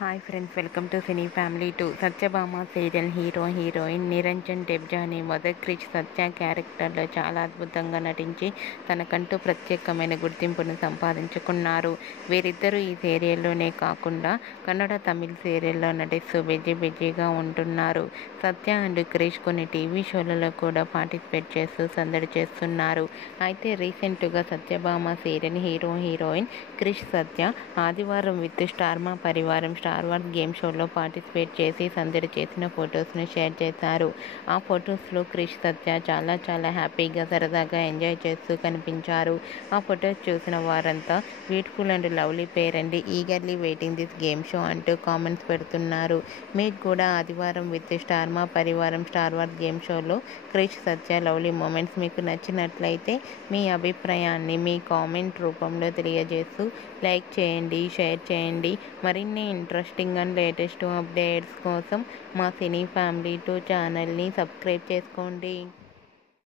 Hi friends, welcome to cine family 2. Satyabhama serial heroine Niranjan Debjani మొదటి క్రిష్ సత్య క్యారెక్టర్లో చాలా అద్భుతంగా నటించి తనకంటూ ప్రత్యేకమైన గుర్తింపును సంపాదించుకున్నారు. వీరిద్దరూ ఈ సీరియల్లోనే కాకుండా కన్నడ, తమిళ సీరియల్లో నటిస్తూ బిజీగా ఉంటున్నారు. సత్య అండ్ క్రిష్ కొన్ని టీవీ షోలలో కూడా పార్టిసిపేట్ చేస్తూ సందడి చేస్తున్నారు. అయితే రీసెంట్గా సత్యభామ సీరియల్ హీరోయిన్ క్రిష్ సత్య ఆదివారం విత్ స్టార్మా పరివారం స్టార్ వార్స్ గేమ్ షోలో పార్టిసిపేట్ చేసి సందడి చేసిన ఫొటోస్ను షేర్ చేశారు. ఆ ఫొటోస్లో క్రిష్ సత్య చాలా హ్యాపీగా సరదాగా ఎంజాయ్ చేస్తూ కనిపించారు. ఆ ఫొటోస్ చూసిన వారంతా బ్యూటిఫుల్ అండ్ లవ్లీ పేర్ అండి, eagerly waiting this game show అంటూ కామెంట్స్ పెడుతున్నారు. మీకు కూడా ఆదివారం విత్ స్టార్మా పరివారం స్టార్ వార్స్ గేమ్ షోలో క్రిష్ సత్య లవ్లీ మూమెంట్స్ మీకు నచ్చినట్లయితే మీ అభిప్రాయాన్ని మీ కామెంట్ రూపంలో తెలియజేస్తూ లైక్ చేయండి, షేర్ చేయండి. మరిన్ని ఇంట్రెస్టింగ్ అండ్ లేటెస్ట్ అప్డేట్స్ కోసం మా సినీ ఫ్యామిలీ 2 ఛానల్ని సబ్స్క్రైబ్ చేసుకోండి.